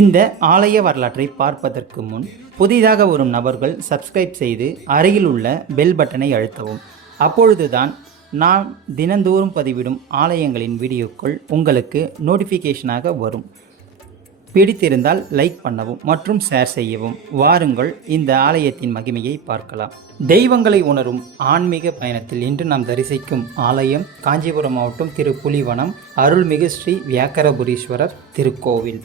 இந்த ஆலய வரலாற்றை பார்ப்பதற்கு முன் புதிதாக வரும் நபர்கள் சப்ஸ்கிரைப் செய்து அருகில் உள்ள பெல் பட்டனை அழுத்தவும். அப்பொழுதுதான் நான் தினந்தோறும் பதிவிடும் ஆலயங்களின் வீடியோக்கள் உங்களுக்கு நோட்டிஃபிகேஷனாக வரும். பிடித்திருந்தால் லைக் பண்ணவும் மற்றும் ஷேர் செய்யவும். வாருங்கள் இந்த ஆலயத்தின் மகிமையை பார்க்கலாம். தெய்வங்களை உணரும் ஆன்மீக பயணத்தில் இன்று நாம் தரிசிக்கும் ஆலயம் காஞ்சிபுரம் மாவட்டம் திருப்புலிவனம் அருள்மிகு ஸ்ரீ வியாக்கரபுரீஸ்வரர் திருக்கோவில்.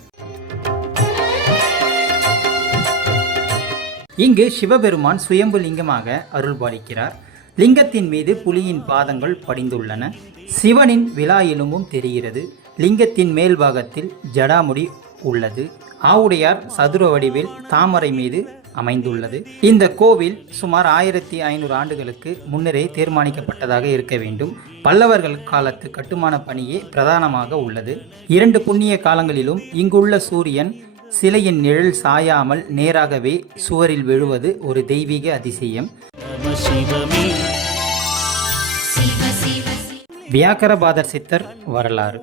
இங்கு சிவபெருமான் சுயம்பு லிங்கமாக அருள்பாலிக்கிறார். லிங்கத்தின் மீது புலியின் பாதங்கள் படிந்துள்ளன. சிவனின் விலா எலும்பும் தெரிகிறது. லிங்கத்தின் மேல் பாகத்தில் ஜடாமுடி உள்ளது. ஆவுடையார் சதுர வடிவில் தாமரை மீது அமைந்துள்ளது. இந்த கோவில் சுமார் 1500 ஆண்டுகளுக்கு முன்னரே தீர்மானிக்கப்பட்டதாக இருக்க வேண்டும். பல்லவர்கள் காலத்து கட்டுமான பணியே பிரதானமாக உள்ளது. 2 புண்ணிய காலங்களிலும் இங்குள்ள சூரியன் சிலையின் நிழல் சாயாமல் நேராகவே சுவரில் விழுவது ஒரு தெய்வீக அதிசயம். வியாக்கரபாதர் சித்தர் வரலாறு.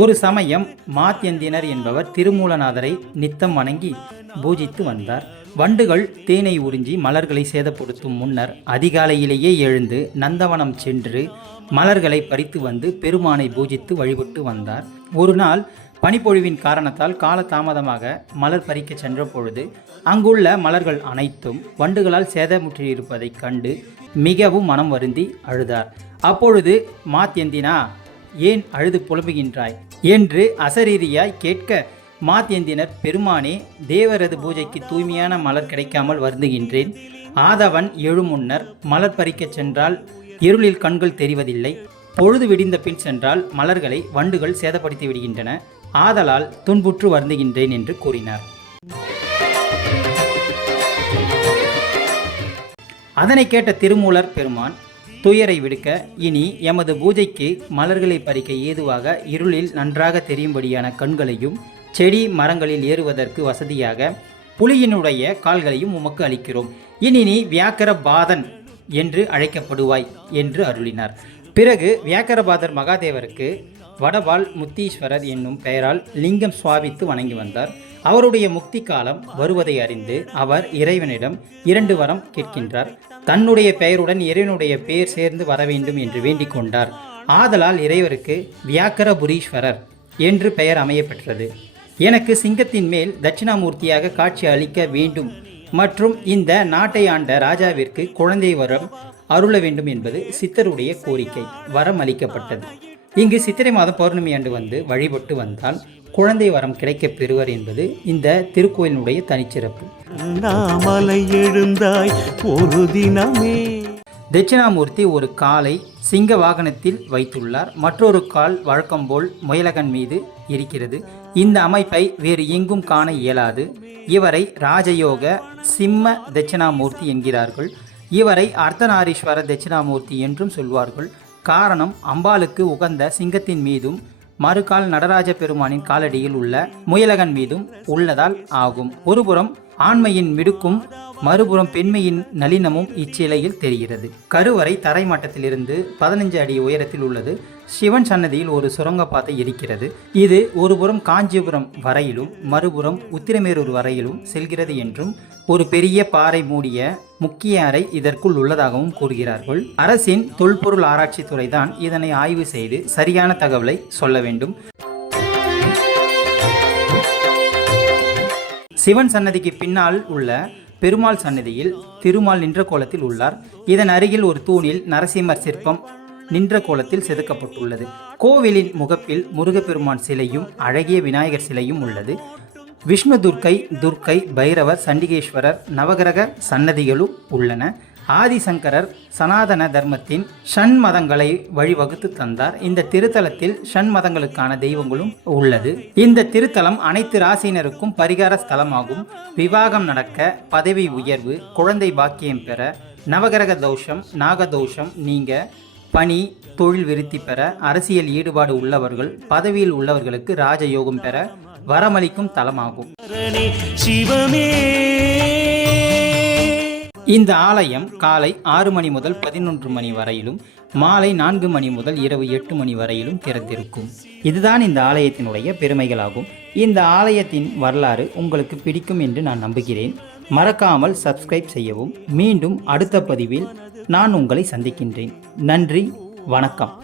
ஒரு சமயம் மாத்யந்தினர் என்பவர் திருமூலநாதரை நித்தம் வணங்கி பூஜித்து வந்தார். வண்டுகள் தேனை உறிஞ்சி மலர்களை சேதப்படுத்தும் முன்னர் அதிகாலையிலேயே எழுந்து நந்தவனம் சென்று மலர்களை பறித்து வந்து பெருமானை பூஜித்து வழிபட்டு வந்தார். ஒரு நாள் பனிப்பொழிவின் காரணத்தால் கால தாமதமாக மலர் பறிக்க சென்ற பொழுது அங்குள்ள மலர்கள் அனைத்தும் வண்டுகளால் சேதமுற்றியிருப்பதைக் கண்டு மிகவும் மனம் வருந்தி அழுதார். அப்பொழுது மாத்யந்தினா, ஏன் அழுது புலம்புகின்றாய் என்று அசரீரியாய் கேட்க, மாத்யந்தினர், பெருமானே, தேவரது பூஜைக்கு தூய்மையான மலர் கிடைக்காமல் வருந்துகின்றேன். ஆதவன் எழும் முன்னர் மலர் பறிக்கச் சென்றால் இருளில் கண்கள் தெரிவதில்லை. பொழுது விடிந்த பின் சென்றால் மலர்களை வண்டுகள் சேதப்படுத்தி விடுகின்றன. ஆதலால் துன்புற்று வருந்துகின்றேன் என்று கூறினார். அதனை கேட்ட திருமூலர் பெருமான் துயரை விடுக்க, இனி எமது பூஜைக்கு மலர்களை பறிக்க ஏதுவாக இருளில் நன்றாக தெரியும்படியான கண்களையும் செடி மரங்களில் ஏறுவதற்கு வசதியாக புலியினுடைய கால்களையும் உமக்கு அளிக்கிறோம். இனி நீ வியாக்கரபாதன் என்று அழைக்கப்படுவாய் என்று அருளினார். பிறகு வியாக்கரபாதர் மகாதேவருக்கு வடபால் முத்தீஸ்வரர் என்னும் பெயரால் லிங்கம் சுவாபித்து வணங்கி வந்தார். அவருடைய முக்தி காலம் வருவதை அறிந்து அவர் இறைவனிடம் 2 வரம் கேட்கின்றார். தன்னுடைய பெயருடன் இறைவனுடைய பெயர் சேர்ந்து வர வேண்டும் என்று வேண்டிக் கொண்டார். ஆதலால் இறைவருக்கு வியாக்கரபுரீஸ்வரர் என்று பெயர் அமையப்பெற்றது. எனக்கு சிங்கத்தின் மேல் தட்சிணாமூர்த்தியாக காட்சி அளிக்க வேண்டும் மற்றும் இந்த நாட்டை ஆண்ட ராஜாவிற்கு குழந்தை வரம் அருள வேண்டும் என்பது சித்தருடைய கோரிக்கை. வரம் அளிக்கப்பட்டது. இங்கு சித்திரை மாதம் பௌர்ணமி ஆண்டு வந்து வழிபட்டு வந்தால் குழந்தை வரம் கிடைக்கப் பெறுவர் என்பது இந்த திருக்கோயிலுடைய தனிச்சிறப்பு. தட்சிணாமூர்த்தி ஒரு காலை சிங்க வாகனத்தில் வைத்துள்ளார். மற்றொரு கால் வழக்கம் போல் முயலகன் மீது இருக்கிறது. இந்த அமைப்பை வேறு எங்கும் காண இயலாது. இவரை ராஜயோக சிம்ம தட்சிணாமூர்த்தி என்கிறார்கள். இவரை அர்த்தநாரீஸ்வர தட்சிணாமூர்த்தி என்றும் சொல்வார்கள். காரணம், அம்பாளுக்கு உகந்த சிங்கத்தின் மீதும் மறுகால் நடராஜ பெருமானின் காலடியில் உள்ள முயலகன் மீதும் உள்ளதால் ஆகும். ஒருபுறம் ஆண்மையின் மிடுக்கும் மறுபுறம் பெண்மையின் நளினமும் இச்சிலையில் தெரிகிறது. கருவறை தரை மட்டத்திலிருந்து 15 அடி உயரத்தில் உள்ளது. சிவன் சன்னதியில் ஒரு சுரங்கப்பாதை இருக்கிறது. இது ஒருபுறம் காஞ்சிபுரம் வரையிலும் மறுபுறம் உத்திரமேரூர் வரையிலும் செல்கிறது என்றும் ஒரு பெரிய பாறை மூடிய முக்கிய அறை இதற்குள் உள்ளதாகவும் கூறுகிறார்கள். அரசின் தொல்பொருள் ஆராய்ச்சி துறைதான் இதனை ஆய்வு செய்து சரியான தகவலை சொல்ல வேண்டும். சிவன் சன்னதிக்கு பின்னால் உள்ள பெருமாள் சன்னதியில் திருமால் நின்ற கோலத்தில் உள்ளார். இதன் அருகில் ஒரு தூணில் நரசிம்மர் சிற்பம் நின்ற கோலத்தில் செதுக்கப்பட்டுள்ளது. கோவிலின் முகப்பில் முருகப்பெருமான் சிலையும் அழகிய விநாயகர் சிலையும் உள்ளது. விஷ்ணு துர்க்கை, பைரவர், சண்டிகேஸ்வரர், நவகிரக சன்னதிகளும் உள்ளன. ஆதிசங்கரர் சனாதன தர்மத்தின் ஷண்மதங்களை வழிவகுத்து தந்தார். இந்த திருத்தலத்தில் ஷண்மதங்களுக்கான தெய்வங்களும் உள்ளது. இந்த திருத்தலம் அனைத்து ராசியினருக்கும் பரிகார ஸ்தலமாகும். விவாகம் நடக்க, பதவி உயர்வு, குழந்தை பாக்கியம் பெற, நவகிரக தோஷம், நாகதோஷம் நீங்க, பணி தொழில் விருத்தி பெற, அரசியல் ஈடுபாடு உள்ளவர்கள், பதவியில் உள்ளவர்களுக்கு ராஜயோகம் பெற வரமளிக்கும் தலமாகும். இந்த ஆலயம் காலை 6 மணி முதல் 11 மணி வரையிலும் மாலை 4 மணி முதல் இரவு 8 மணி வரையிலும் திறந்திருக்கும். இதுதான் இந்த ஆலயத்தினுடைய பெருமைகளாகும். இந்த ஆலயத்தின் வரலாறு உங்களுக்கு பிடிக்கும் என்று நான் நம்புகிறேன். மறக்காமல் சப்ஸ்கிரைப் செய்யவும். மீண்டும் அடுத்த பதிவில் நான் உங்களை சந்திக்கின்றேன். நன்றி, வணக்கம்.